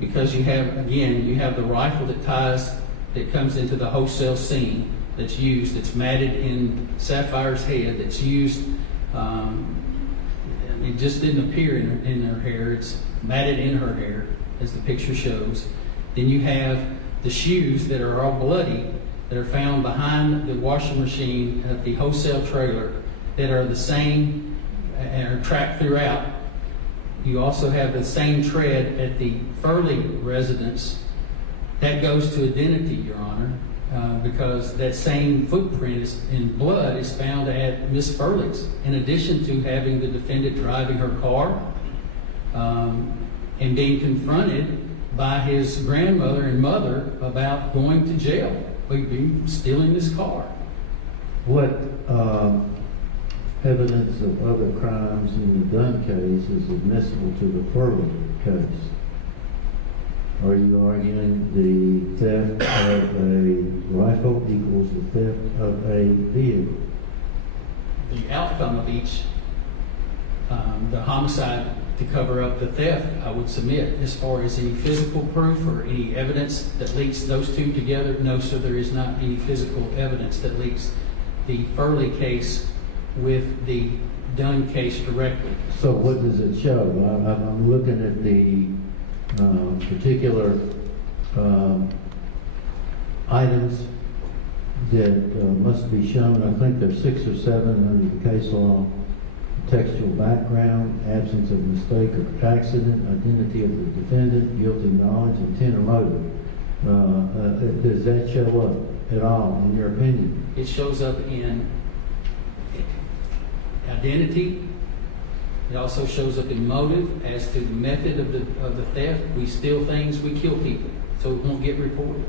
Because you have the rifle that comes into the wholesale scene that's used, that's matted in Sapphire's head, that's used, it just didn't appear in her hair, it's matted in her hair, as the picture shows. Then you have the shoes that are all bloody, that are found behind the washing machine at the wholesale trailer, that are the same and are tracked throughout. You also have the same tread at the Pearly residence. That goes to identity, Your Honor, because that same footprint in blood is found at Miss Pearly's, in addition to having the defendant driving her car and being confronted by his grandmother and mother about going to jail, stealing this car. What evidence of other crimes in the Dunn case is admissible to the Pearly case? Are you arguing the theft of a rifle equals the theft of a vehicle? The outcome of each, the homicide to cover up the theft, I would submit. As far as any physical proof or any evidence that links those two together, no, sir, there is not any physical evidence that links the Pearly case with the Dunn case directly. So what does it show? I'm looking at the particular items that must be shown. I think there's 6 or 7 under the case law. Textual background, absence of mistake or accident, identity of the defendant, guilty knowledge, intent or motive. Does that show up at all, in your opinion? It shows up in identity. It also shows up in motive as to the method of the theft. We steal things, we kill people, so it won't get reported.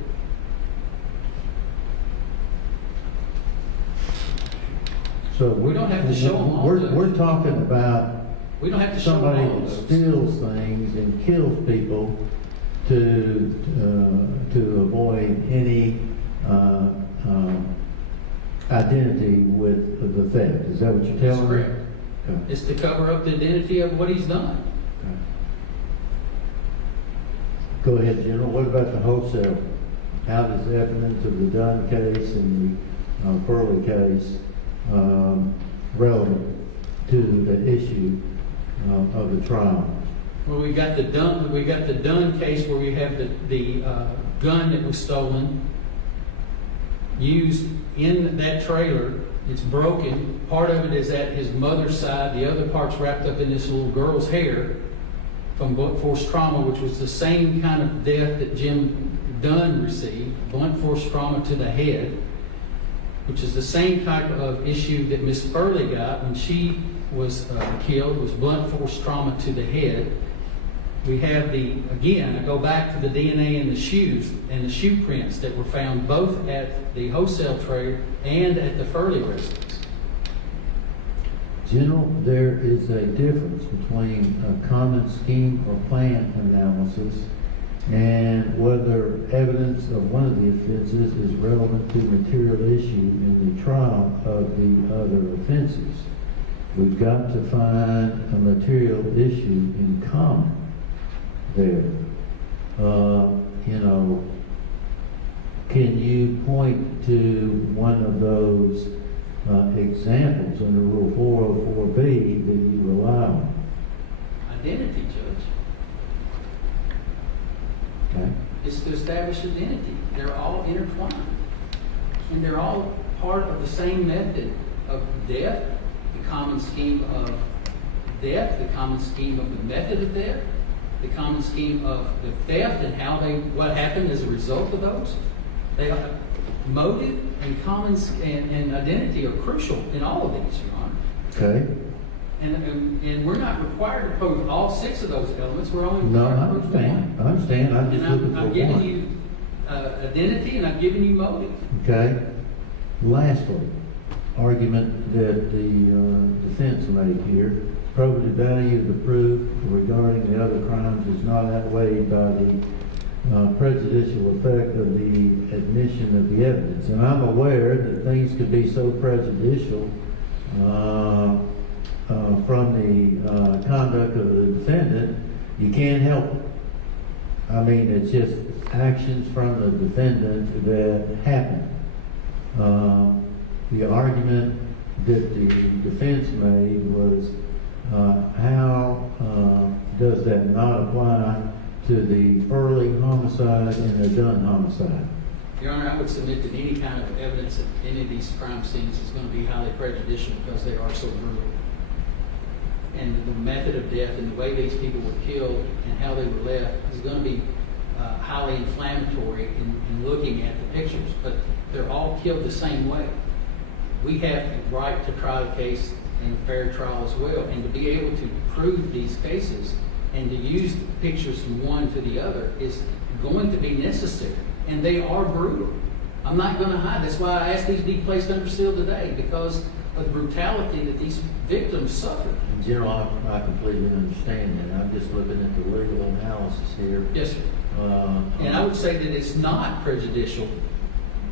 So We don't have to show them all those. We're talking about We don't have to show somebody all that those. steals things and kills people to avoid any identity with the theft. Is that what you're That's telling me? correct. Okay. It's to cover up the identity of what he's done. Okay. Go ahead, General. What about the Wholesale? How does evidence of the Dunn case and the Pearly case relevant to the issue of the trial? Well, we got the Dunn case where we have the gun that was stolen, used in that trailer. It's broken. Part of it is at his mother's side. The other part's wrapped up in this little girl's hair from blunt force trauma, which was the same kind of death that Jim Dunn received, blunt force trauma to the head, which is the same type of issue that Miss Pearly got when she was killed, was blunt force trauma to the head. We have I go back to the DNA in the shoes and the shoe prints that were found both at the Wholesale trade and at the Pearly residence. General, there is a difference between a common scheme or plan analysis and whether evidence of one of the offenses is relevant to material issue in the trial of the other offenses. We've got to find a material issue in common. there. You know, can you point to one of those examples under Rule 404B that you rely on? Identity, Judge. Okay. It's to establish identity. They're all intertwined. And they're all part of the same method of death, the common scheme of death, the common scheme of the method of death, the common scheme of the theft and what happened as a result of those. They are, motive and and identity are crucial in all of these, Your Honor. Okay. And we're not required to prove all 6 of those elements. We're only No, required I to prove understand. one. I understand. I'm just And looking for I'm giving one. you identity and I'm giving you motive. Okay. Lastly, argument that the defense made here, probative value of the proof regarding the other crimes is not outweighed by the prejudicial effect of the admission of the evidence. And I'm aware that things could be so prejudicial from the conduct of the defendant, you can't help it. I mean, it's just actions from the defendant that happen. The argument that the defense made was how does that not apply to the Pearly homicide and the Dunn homicide? Your Honor, I would submit that any kind of evidence of any of these crime scenes is going to be highly prejudicial because they are so brutal. And the method of death and the way these people were killed and how they were left is going to be highly inflammatory in looking at the pictures. But they're all killed the same way. We have the right to try the case in a fair trial as well. And to be able to prove these cases and to use pictures from one to the other is going to be necessary. And they are brutal. I'm not going to hide. That's why I asked these to be placed under seal today, because of the brutality that these victims suffered. In general, I completely understand that. I'm just looking at the legal analysis here. Yes, sir. And I would say that it's not prejudicial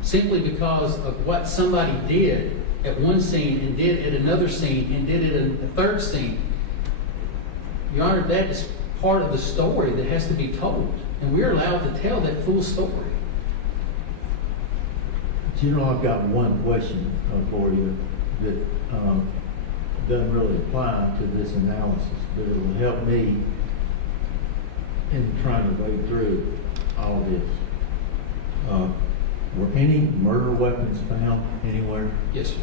simply because of what somebody did at one scene and did at another scene and did at a third scene. Your Honor, that is part of the story that has to be told. And we're allowed to tell that full story. You know, I've got one question for you that doesn't really apply to this analysis, but it will help me in trying to wade through all of this. Were any murder weapons found anywhere? Yes, sir.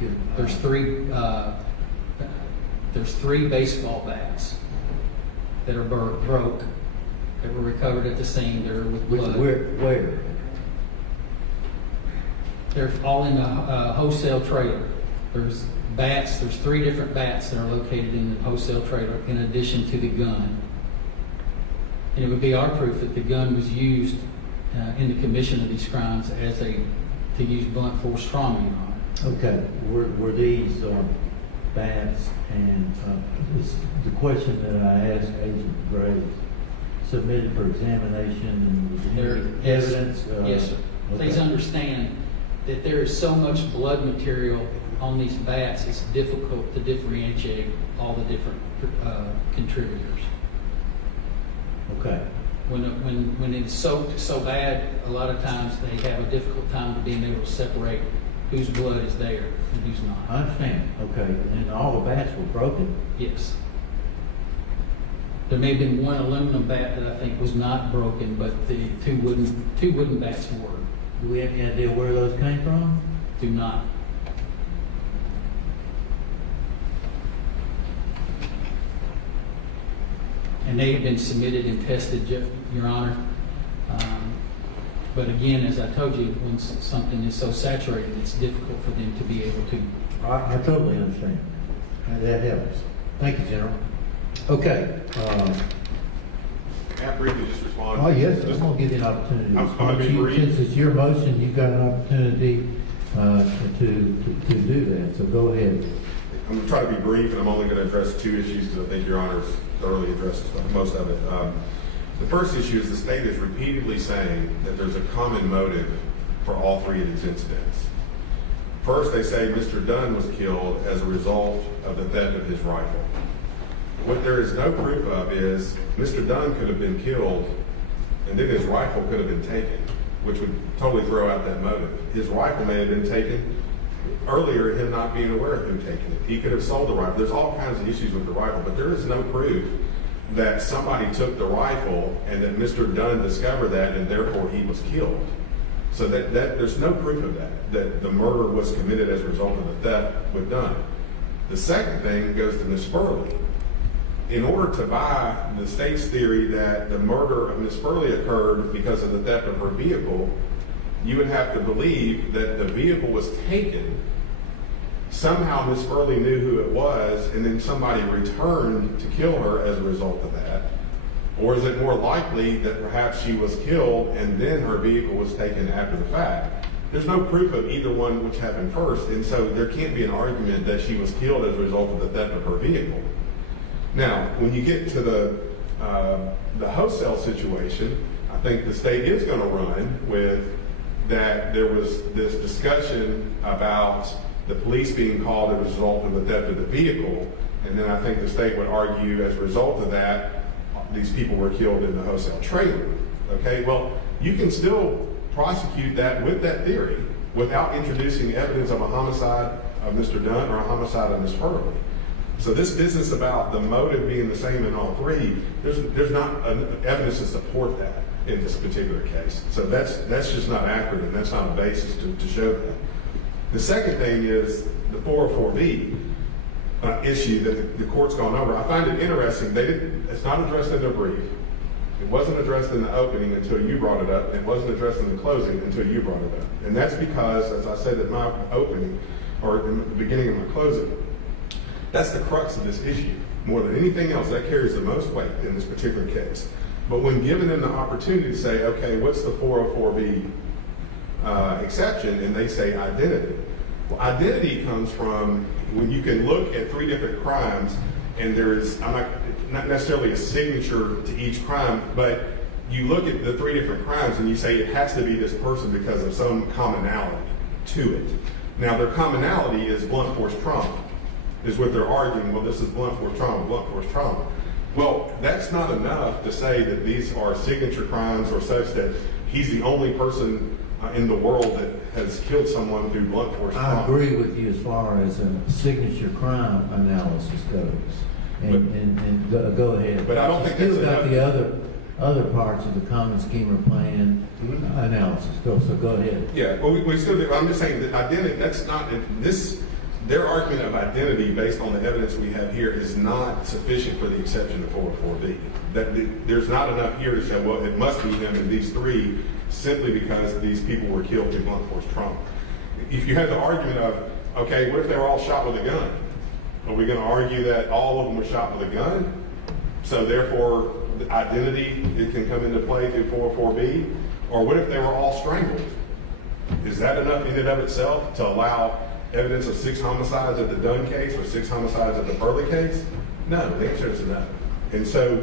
Good. There's three baseball bats that are broke that were recovered at the scene. They're with blood. Where? They're all in a wholesale trailer. There's bats. There's 3 different bats that are located in the wholesale trailer in addition to the gun. And it would be our proof that the gun was used in the commission of these crimes to use blunt force trauma, Your Honor. Okay. Were these bats and the question that I asked Agent Gray submitted for examination and was there evidence? Yes, sir. Okay. Please understand that there is so much blood material on these bats, it's difficult to differentiate all the different contributors. Okay. When it's soaked so bad, a lot of times they have a difficult time being able to separate whose blood is there and who's not. I understand. Okay. And all the bats were broken? Yes. There may have been one aluminum bat that I think was not broken, but the two wooden bats were. Do we have any idea where those came from? Do not. And they have been submitted and tested, Your Honor. But again, as I told you, when something is so saturated, it's difficult for them to be able to. I totally understand. That helps. Thank you, General. Okay. Can I briefly just respond? Oh, yes, I'm Just- going to give you an opportunity. I'm gonna be brief. Since it's your motion, you've got an opportunity to do that, so go ahead. I'm going to try to be brief, and I'm only going to address 2 issues because I think Your Honor's thoroughly addressed most of it. The first issue is the state is repeatedly saying that there's a common motive for all 3 of these incidents. First, they say Mr. Dunn was killed as a result of the theft of his rifle. What there is no proof of is Mr. Dunn could have been killed and then his rifle could have been taken, which would totally throw out that motive. His rifle may have been taken earlier, him not being aware of him taking it. He could have sold the rifle. There's all kinds of issues with the rifle, but there is no proof that somebody took the rifle and that Mr. Dunn discovered that and therefore he was killed. So that there's no proof of that the murder was committed as a result of the theft with Dunn. The second thing goes to Ms. Pearly. In order to buy the state's theory that the murder of Ms. Pearly occurred because of the theft of her vehicle, you would have to believe that the vehicle was taken. Somehow Ms. Pearly knew who it was, and then somebody returned to kill her as a result of that. Or is it more likely that perhaps she was killed and then her vehicle was taken after the fact? There's no proof of either one which happened first, and so there can't be an argument that she was killed as a result of the theft of her vehicle. Now, when you get to the Wholesale situation, I think the state is going to run with that there was this discussion about the police being called as a result of the theft of the vehicle, and then I think the state would argue as a result of that, these people were killed in the Wholesale trailer. Okay, well, you can still prosecute that with that theory without introducing evidence of a homicide of Mr. Dunn or a homicide of Ms. Pearly. So this business about the motive being the same in all three, there's not evidence to support that in this particular case. So that's just not accurate, and that's not a basis to show that. The second thing is the 404B issue that the court's gone over. I find it interesting. It's not addressed in their brief. It wasn't addressed in the opening until you brought it up. It wasn't addressed in the closing until you brought it up. And that's because, as I said in my opening, or in the beginning of my closing, that's the crux of this issue. More than anything else, that carries the most weight in this particular case. But when given them the opportunity to say, okay, what's the 404B exception, and they say identity. Well, identity comes from when you can look at three different crimes, and there is, not necessarily a signature to each crime, but you look at the three different crimes and you say it has to be this person because of some commonality to it. Now, their commonality is blunt force trauma, is what they're arguing. Well, this is blunt force trauma, blunt force trauma. Well, that's not enough to say that these are signature crimes or such that he's the only person in the world that has killed someone through blunt force trauma. I agree with you as far as a signature crime analysis goes. And go ahead. But I don't think still that's got the other parts of the common scheme or plan analysis. So go ahead. Yeah, well, we still do. I'm just saying that identity, that's not, their argument of identity based on the evidence we have here is not sufficient for the exception to 404B. There's not enough here to say, well, it must be them in these three simply because these people were killed through blunt force trauma. If you have the argument of, okay, what if they were all shot with a gun? Are we going to argue that all of them were shot with a gun? So therefore, the identity, it can come into play through 404B? Or what if they were all strangled? Is that enough in and of itself to allow evidence of 6 homicides at the Dunn case or 6 homicides at the Pearly case? No, the answer is no. And so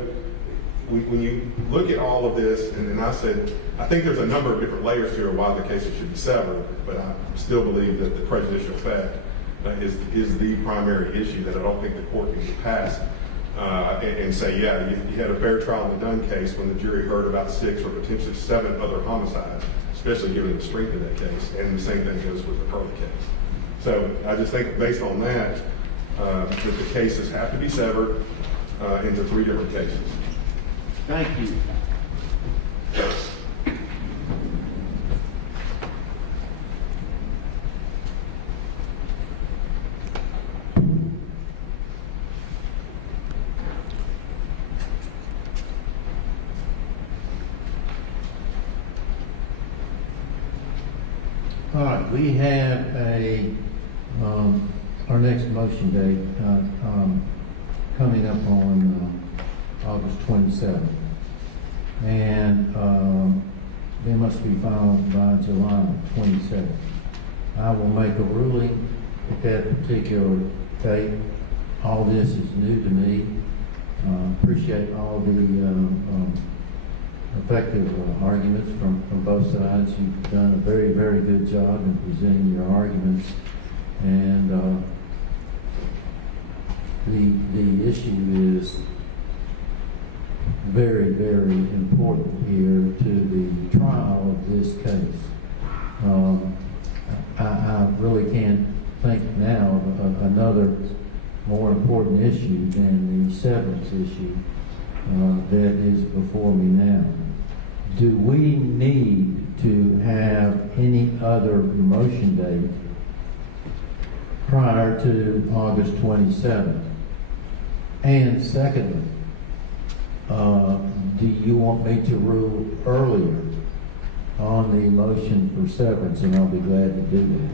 when you look at all of this, and then I said, I think there's a number of different layers here of why the cases should be severed, but I still believe that the prejudicial effect is the primary issue that I don't think the court can get past and say, yeah, you had a fair trial in the Dunn case when the jury heard about 6 or potentially 7 other homicides, especially given the strength of that case, and the same thing goes with the Pearly case. So I just think based on that the cases have to be severed into 3 different cases. Thank you. All right, we have our next motion date coming up on August 27th. And they must be filed by July 27th. I will make a ruling at that particular date. All this is new to me. Appreciate all the effective arguments from both sides. You've done a very, very good job in presenting your arguments. And the issue is very, very important here to the trial of this case. I really can't think now of another more important issue than the severance issue that is before me now. Do we need to have any other motion date prior to August 27th? And secondly, do you want me to rule earlier on the motion for severance? And I'll be glad to do that.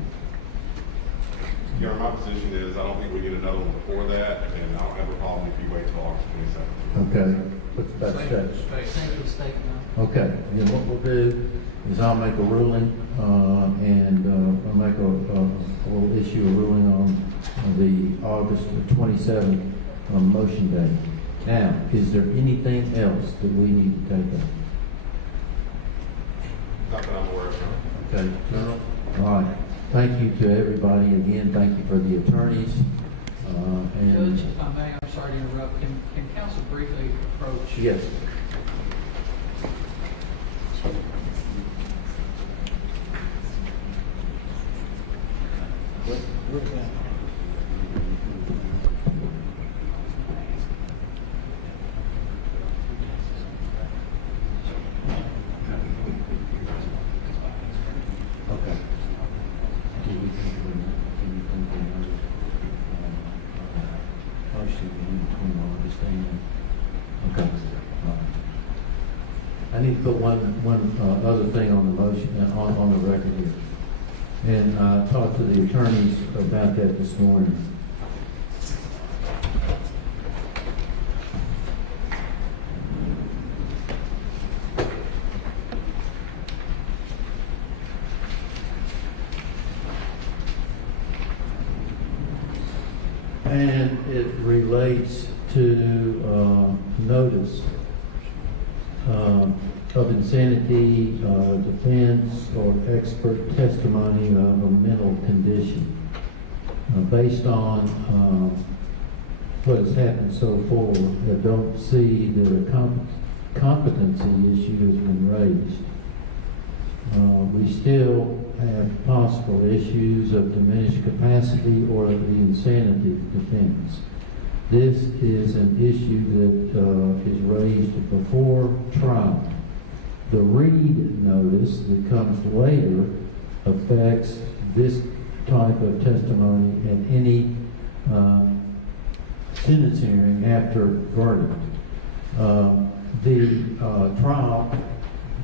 Your Honor, my position is I don't think we get another one before that, and I don't have a problem if you wait till August 27th. Okay, what's the best step? Same mistake now. Okay, then what we'll do is I'll make a ruling, and I'll make we'll issue a ruling on the August 27th motion date. Now, is there anything else that we need to take up? Not that I'm aware of, Your Honor. Okay, Colonel? All right. Thank you to everybody again. Thank you for the attorneys. And Judge, if I may, I'm sorry to interrupt. Can counsel briefly approach? yes. Okay. Okay. I need to put one other thing on the motion, on the record here. And I talked to the attorneys about that this morning. And it relates to notice of insanity, defense, or expert testimony of a mental condition. Based on what has happened so far, I don't see that a competency issue has been raised. We still have possible issues of diminished capacity or the insanity defense. This is an issue that is raised before trial. The Reed notice that comes later affects this type of testimony at any sentence hearing after verdict. The trial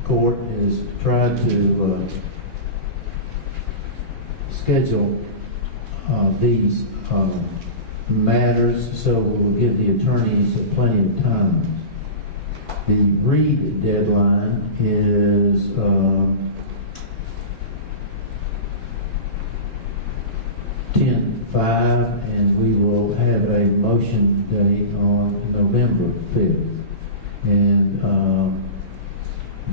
court has tried to schedule these matters so we'll give the attorneys plenty of time. The Reed deadline is 10/5, and we will have a motion date on November 5th. And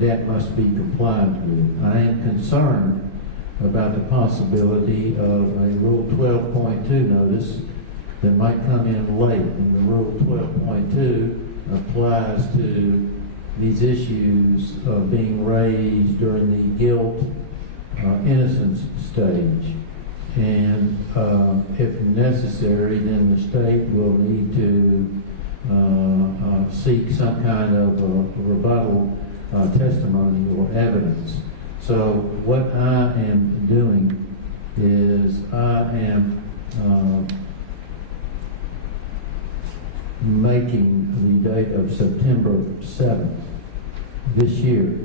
that must be complied with. I am concerned about the possibility of a Rule 12.2 notice that might come in late. And the Rule 12.2 applies to these issues of being raised during the guilt innocence stage. And if necessary, then the state will need to seek some kind of rebuttal testimony or evidence. So what I am doing is I am making the date of September 7th this year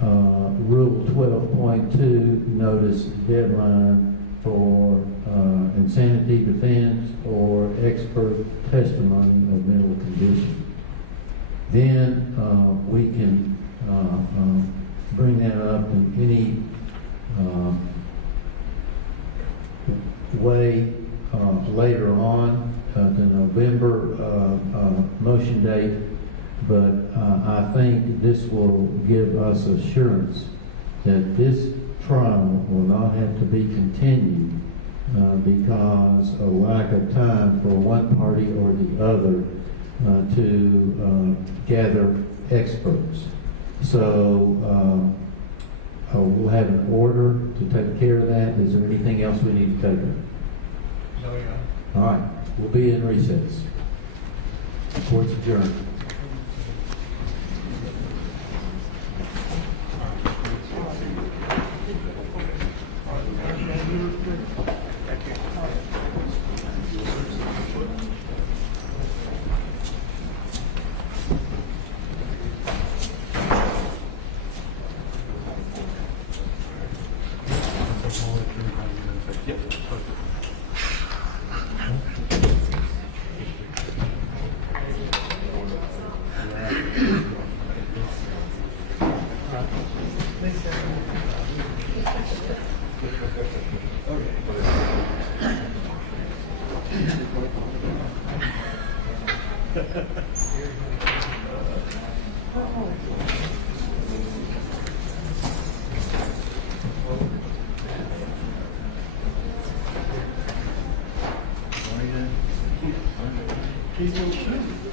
Rule 12.2 notice deadline for insanity defense or expert testimony of mental condition. Then we can bring that up in any way later on, the November motion date, but I think this will give us assurance that this trial will not have to be continued because of lack of time for one party or the other to gather experts. So we'll have an order to take care of that. Is there anything else we need to cover? No, yeah. All right, we'll be in recess. Court's adjourned. Keep on shooting.